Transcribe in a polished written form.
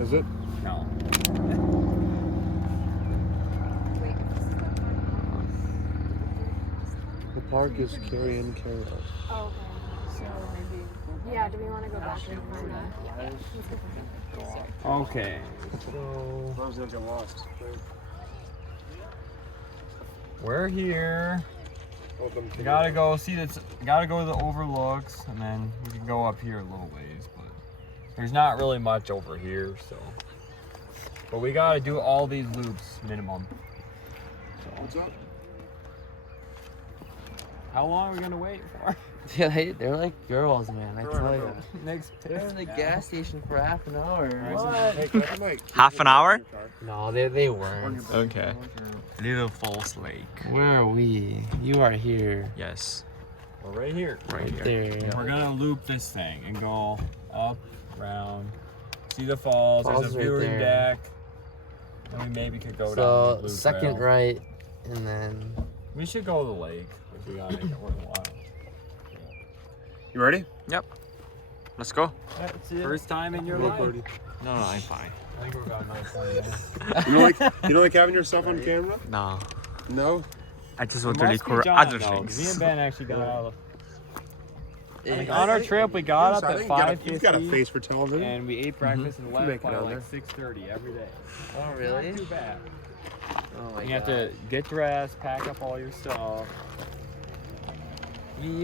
Is it? No. The park is Carrion Carroll. Oh, okay. So maybe. Yeah, do we want to go back and find that? Yeah. Okay. So As long as they don't get lost. we're here. We gotta go see this. Gotta go to the overlooks, and then we can go up here a little ways. But there's not really much over here, so. But we gotta do all these loops minimum. So. What's up? How long are we gonna wait for? Yeah, they're like girls, man. I tell you. Next. They're in the gas station for half an hour. Half an hour? No, they weren't. Okay. Little Falls Lake. Where are we? You are here. Yes. We're right here. Right there. We're gonna loop this thing and go up, round. See the falls. Falls There's a right viewing there. deck. And we maybe could go down So the loop second trail. right, and then We should go to the lake if we gotta make it worthwhile. You ready? Yep. Let's go. First time in your life? No, I'm fine. I think we're about 9:20 You don't like having yourself on camera? No. No? I just It want to must be record John, other though, 'cause Me things. and Ben actually got out of. It- On our trip, we got up I at think 5:50. you've got a face for television. And we ate breakfast and make left it by out like there. 6:30 every day. Oh really? Not too bad. Oh my You have God. to get dressed, pack up all your stuff.